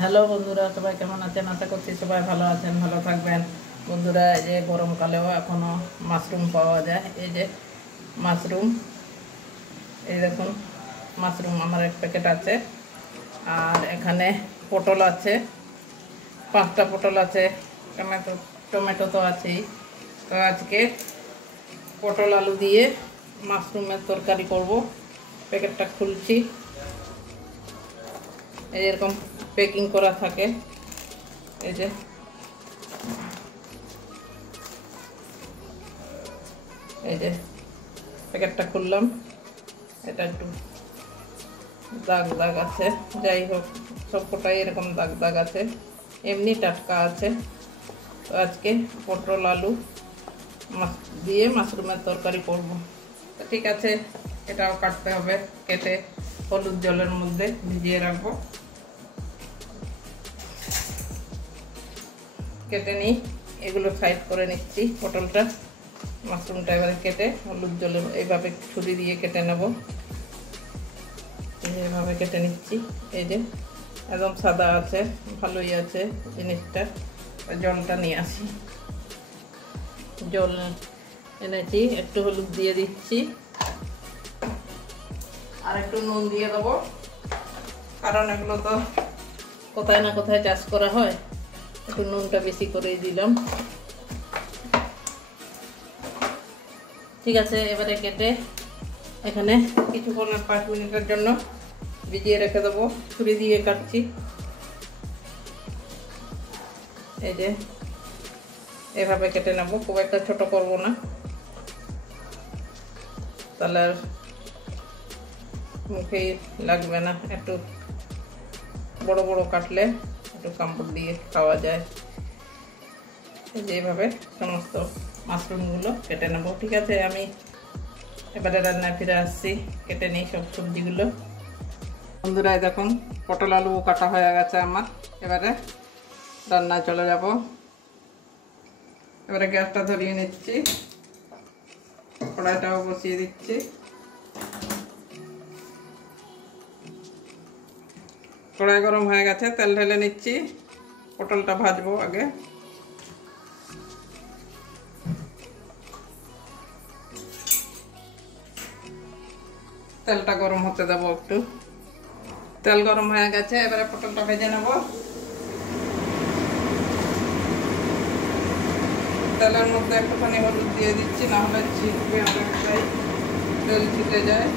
Hello বন্ধুরা, সবাই কেমন আছেন? আশা করছি সবাই ভালো আছেন, ভালো থাকবেন। বন্ধুরা, এই যে গরমকালেও এখনও মাশরুম পাওয়া যায়। এই যে মাশরুম, এই দেখুন মাশরুম আমার এক প্যাকেট আছে। আর এখানে পটল আছে, 5টা পটল আছে। টমেটো তো আছেই। তো আজকে পটল আলু দিয়ে মাশরুমের তরকারি করব। প্যাকেটটা খুলছি, এরকম প্যাকিং করা থাকে। এই যে প্যাকেটটা খুললাম, এটা একটু দাগ দাগ আছে। যাই হোক, সবকটাই এরকম দাগ দাগ আছে, এমনি টাটকা আছে। তো আজকে পটল আলু দিয়ে মাশরুমের তরকারি করব। তো ঠিক আছে, এটাও কাটতে হবে। কেটে হলুদ জলের মধ্যে ভিজিয়ে রাখবো। কেটে নিই, এগুলো সাইড করে নিচ্ছি। পটলটা, মাশরুমটা এবারে কেটে হলুদ জলে এইভাবে ছুরি দিয়ে কেটে নেব। এইভাবে কেটে নিচ্ছি। এই যে একদম সাদা আছে, ভালোই আছে জিনিসটা। জলটা নিয়ে আসি, জল এনেছি। একটু হলুদ দিয়ে দিচ্ছি, আর একটু নুন দিয়ে দেবো, কারণ এগুলো তো কোথায় না কোথায় চাষ করা হয়। একটু নুনটা বেশি করেই দিলাম। ঠিক আছে, এবারে কেটে এখানে কিছুক্ষণ 5 মিনিটের জন্য ভিজিয়ে রেখে দেবো। ছুরি দিয়ে কাটছি। এই যে এভাবে কেটে নেব, খুব একটা ছোট করব না, তাহলে আর মুখেই লাগবে না। একটু বড় বড় কাটলে একটু কামড় দিয়ে খাওয়া যায়। এই যে এইভাবে সমস্ত মাশরুমগুলো কেটে নেব। ঠিক আছে, আমি এবারে রান্নায় ফিরে আসছি। কেটে নিই সব সবজিগুলো। বন্ধুরা, দেখুন পটল আলু কাটা হয়ে গেছে আমার। এবারে রান্নায় চলে যাব। এবারে গ্যাসটা ধরিয়ে নিচ্ছি, কড়াইটাও বসিয়ে দিচ্ছি। কড়াই গরম হয়ে গেছে, তেল ঢেলে নিচ্ছি। পটলটা ভাজবো আগে। তেলটা গরম হতে দেবো একটু। তেল গরম হয়ে গেছে, এবারে পটলটা ভেজে নেব। তেলের মধ্যে একটুখানি হলুদ দিয়ে দিচ্ছি, না হলে ছিটবে অনেকটাই, তেল ছিটে যায়।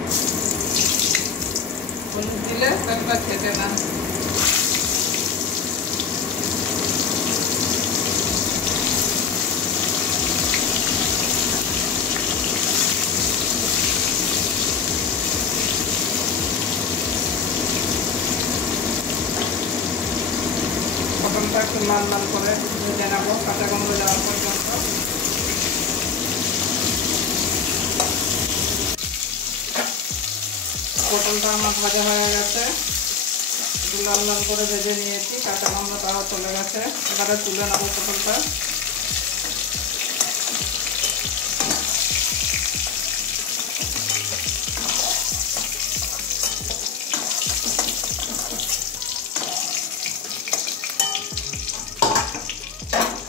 হলুদ দিলে তেলটা ছেটে না। পটলটা একটু লাল লাল করে ভেজে নেবো, কাঁচা গন্ধ যাওয়ার পর্যন্ত। পটলটা আমার ভাজা হয়ে গেছে, একটু লাল লাল করে ভেজে নিয়েছি, কাঁচা গন্ধটাও চলে গেছে। এবারে তুলে নেবো পটলটা।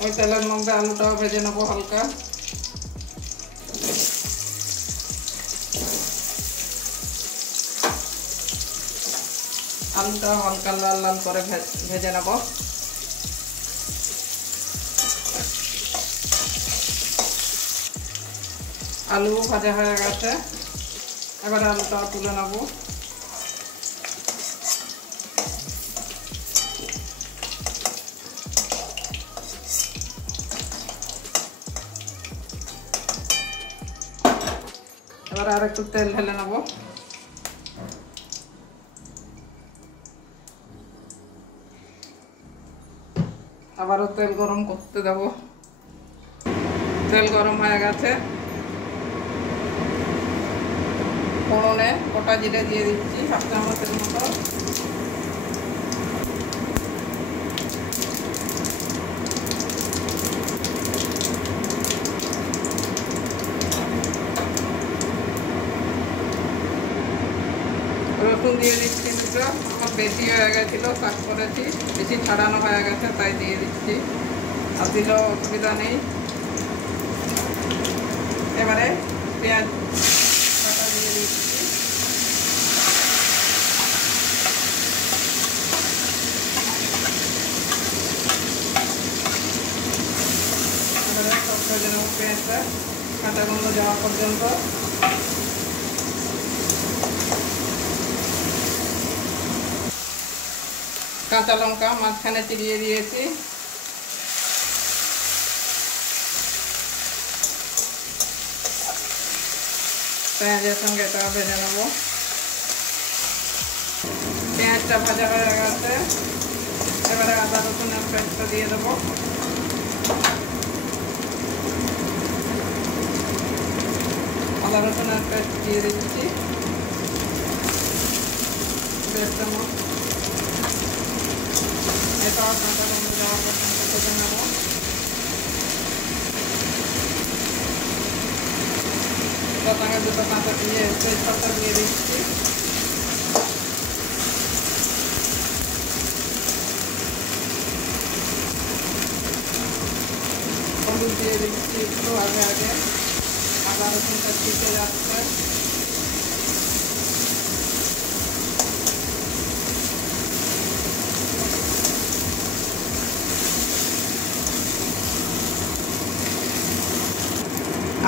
ওই তেলের মধ্যে আলুটাও ভেজে নেবো হালকা। আলুটা হালকা লাল লাল করে ভেজে নেব। আলু ভাজা হয়ে গেছে, এবারে আলুটাও তুলে নেব। এবারে আর একটু তেল ঢেলে নেব। আবারও তেল গরম করতে দেব। তেল গরম হয়ে গেছে, ফোড়নে গোটা জিরে দিয়ে দিচ্ছি 1 চামচের মতো। রসুন দিয়ে দিচ্ছি দুটো। আমার বেশি হয়ে গেছিল, শাক করেছি, বেশি ছাড়ানো হয়ে গেছে, তাই দিয়ে দিচ্ছি। আর দিলেও অসুবিধা নেই। এবারে পেঁয়াজ কাটা দিয়ে দিচ্ছি। এবারে সব ভেজে নেব পেঁয়াজটা কাঁচা গন্ধ যাওয়া পর্যন্ত। কাঁচা লঙ্কা মাঝখানে চিরিয়ে দিয়েছি। পেঁয়াজের সঙ্গে এটা ভেজে নেব। পেঁয়াজটা ভাজা হয়ে গেছে, এবারে আদা রসুনের পেস্টটা দিয়ে দেবো। আদা রসুনের পেস্ট দিয়ে দিচ্ছি। এটাও কাঁচা গন্ধ যাওয়া পর্যন্ত ভেজে নেব। তার সঙ্গে দুটো কাঁচা দিয়ে তেজপাতা দিয়ে দিচ্ছি। হলুদ দিয়ে দিচ্ছি একটু আগে আগে, আদা রসুনটা শিখে যাচ্ছে।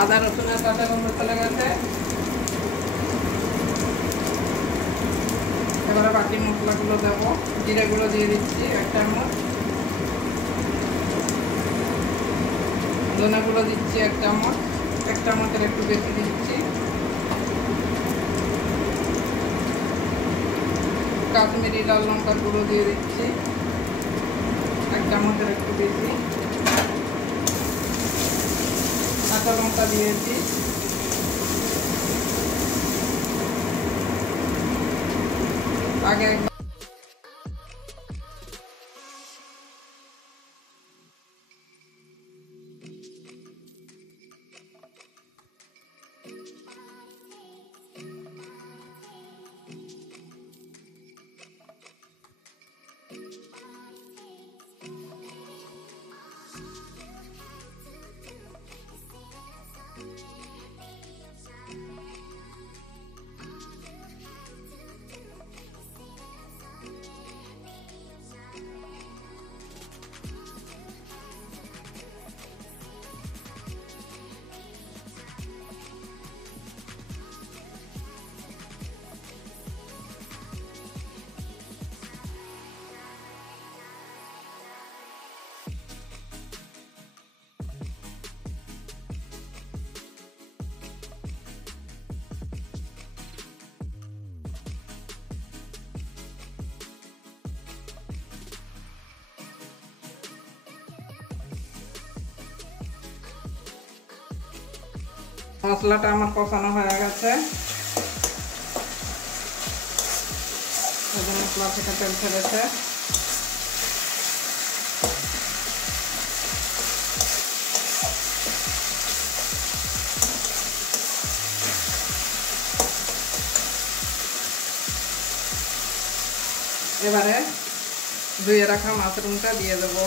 আদা রসুনের কাঁচা গন্ধ চলে গেছে, এবারে বাকি মশলাগুলো দেবো। জিরে গুঁড়ো দিয়ে দিচ্ছি 1 চামচ, ধনে গুঁড়ো দিচ্ছি 1 চামচ, 1 চামচের একটু বেশি দিচ্ছি। কাশ্মীরি লাল লঙ্কার গুঁড়ো দিয়ে দিচ্ছি 1 চামচের একটু বেশি। কাঁচা লঙ্কা দিয়েছি, আগে মশলাটা আমার কষানো হয়ে গেছে, মশলা থেকে তেল ছেড়েছে। এবারে ধুয়ে রাখা মাশরুমটা দিয়ে দেবো।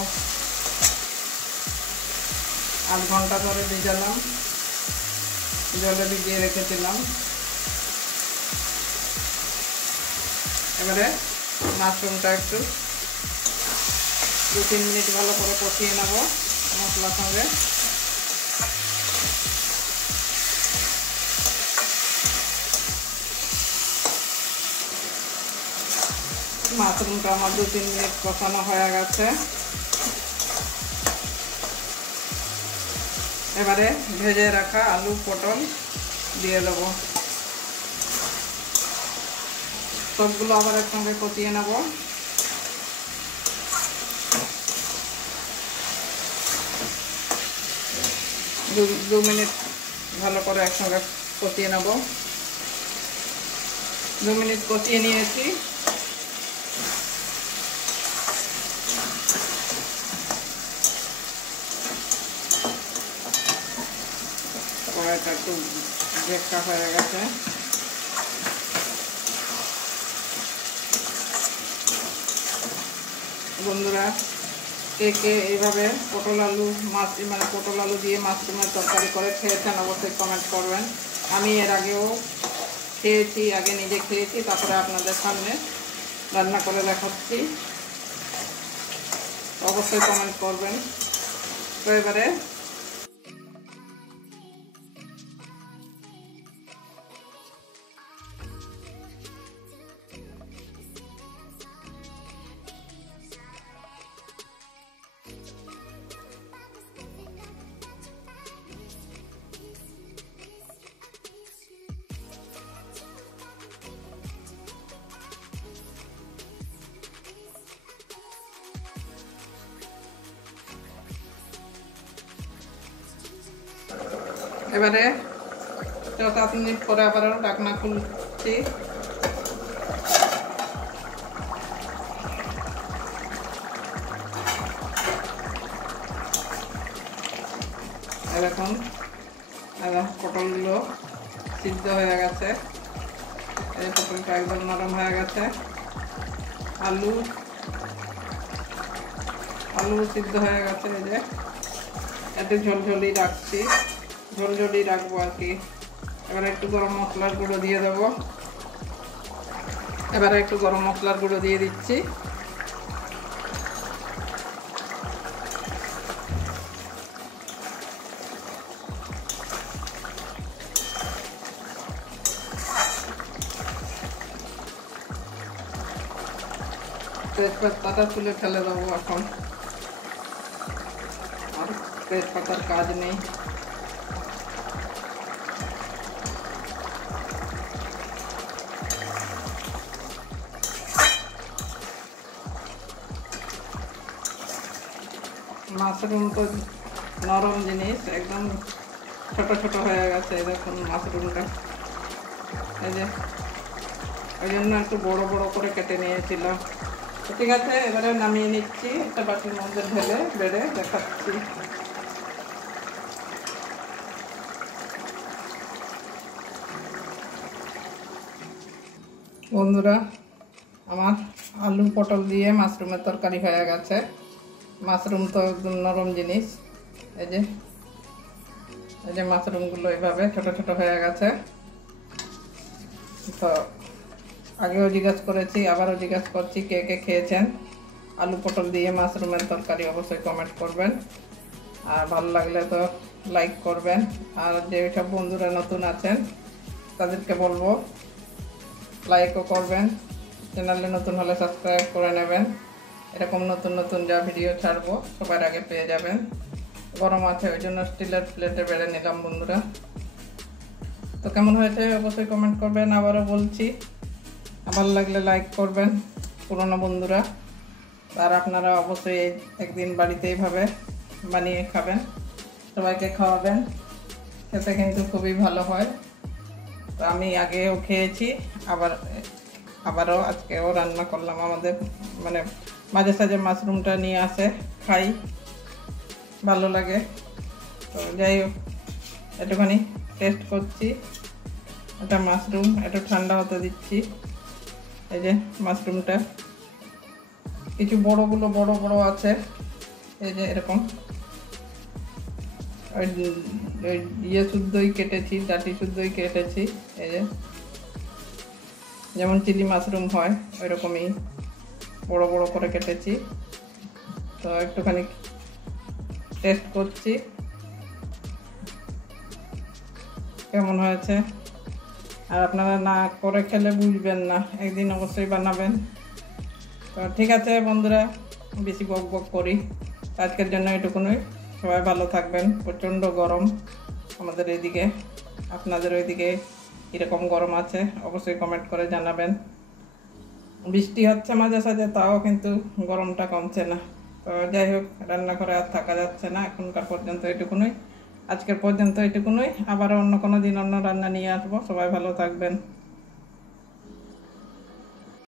8 ঘন্টা ধরে ভিজালাম, জলে ভিজিয়ে রেখেছিলাম। এবারে মাশরুমটা একটু 2-3 মিনিট ভালো করে কষিয়ে নেব মশলার সঙ্গে। মাশরুমটা আমার 2-3 মিনিট কষানো হয়ে গেছে। এবারে ভেজে রাখা আলু পটল দিয়ে দেবো। সবগুলো আবার একসঙ্গে কষিয়ে নেব। 2 মিনিট ভালো করে একসঙ্গে কষিয়ে নেব। 2 মিনিট কষিয়ে নিয়েছি। কড়াইটা একটু বেঁকা হয়ে গেছে। বন্ধুরা কে কে এইভাবে পটল আলু মাছ মানে পটল আলু দিয়ে মাশরুমের তরকারি করে খেয়েছেন অবশ্যই কমেন্ট করবেন। আমি এর আগেও খেয়েছি, আগে নিজে খেয়েছি, তারপরে আপনাদের সামনে রান্না করে দেখাচ্ছি, অবশ্যই কমেন্ট করবেন। তো এবারে এবারে 4-7 মিনিট পরে আবার ঢাকনা খুলছি। এরকম পটলগুলো সিদ্ধ হয়ে গেছে, এই পটলটা একদম নরম হয়ে গেছে। আলু সিদ্ধ হয়ে গেছে। এই যে একটু ঝোলঝোলি রাখছি, ঝোলঝোলি রাখবো আর কি। এবারে একটু গরম মশলার গুঁড়ো দিয়ে দেবো। এবারে একটু গরম মশলার গুঁড়ো দিয়ে দিচ্ছি। তেজপাতাটা তুলে ফেলে দেবো এখন, আর তেজপাতার কাজ নেই। মাশরুম তো নরম জিনিস, একদম ছোট ছোট হয়ে গেছে দেখুন মাশরুমটা। এই যে ওই জন্য একটু বড় বড় করে কেটে নিয়েছিলাম। ঠিক আছে, এবারে নামিয়ে নিচ্ছি, একটা বাটির মধ্যে ঢেলে বেড়ে দেখাচ্ছি। বন্ধুরা আমার আলু পটল দিয়ে মাশরুমের তরকারি হয়ে গেছে। মাশরুম তো একদম নরম জিনিস। এই যে মাশরুমগুলো এইভাবে ছোট ছোট হয়ে গেছে। তো আগেও জিজ্ঞাসা করেছি, আবারও জিজ্ঞাসা করছি, কে কে খেয়েছেন আলু পটল দিয়ে মাশরুমের তরকারি অবশ্যই কমেন্ট করবেন। আর ভালো লাগলে তো লাইক করবেন। আর যেসব বন্ধুরা নতুন আছেন তাদেরকে বলবো লাইকও করবেন, চ্যানেলে নতুন হলে সাবস্ক্রাইব করে নেবেন। এরকম নতুন নতুন যা ভিডিও ছাড়বো সবার আগে পেয়ে যাবেন। গরম আছে ওই জন্য স্টিলের প্লেটে বেড়ে নিলাম বন্ধুরা। তো কেমন হয়েছে অবশ্যই কমেন্ট করবেন। আবারও বলছি, ভালো লাগলে লাইক করবেন পুরনো বন্ধুরা। আর আপনারা অবশ্যই একদিন বাড়িতে এইভাবে বানিয়ে খাবেন, সবাইকে খাওয়াবেন, খেতে কিন্তু খুবই ভালো হয়। তো আমি আগেও খেয়েছি, আবারও আজকেও রান্না করলাম। আমাদের মানে মাঝে সাঝে মাশরুমটা নিয়ে আসে, খাই, ভালো লাগে। তো যাই হোক, একটুখানি টেস্ট করছি। এটা মাশরুম একটু ঠান্ডা হতে দিচ্ছি। এই যে মাশরুমটা কিছু বড়গুলো বড় বড় আছে, এই যে এরকম ওই ইয়ে শুদ্ধই কেটেছি, ডাঁটি শুদ্ধই কেটেছি। এই যে যেমন চিলি মাশরুম হয় ওই রকমই বড় বড় করে কেটেছি। তো একটুখানি টেস্ট করছি কেমন হয়েছে। আর আপনারা না করে খেলে বুঝবেন না, একদিন অবশ্যই বানাবেন। তো ঠিক আছে বন্ধুরা, বেশি বক বক করি, আজকের জন্য এটুকুনই। সবাই ভালো থাকবেন। প্রচণ্ড গরম আমাদের এইদিকে, আপনাদের ওইদিকে কীরকম গরম আছে অবশ্যই কমেন্ট করে জানাবেন। বৃষ্টি হচ্ছে মাঝে সাঝে, তাও কিন্তু গরমটা কমছে না। তো যাই হোক, রান্না করে আর থাকা যাচ্ছে না, এখনকার পর্যন্ত এটুকুনই, আজকের পর্যন্ত এটুকুনই। আবার অন্য কোনো দিন অন্য রান্না নিয়ে আসবো। সবাই ভালো থাকবেন।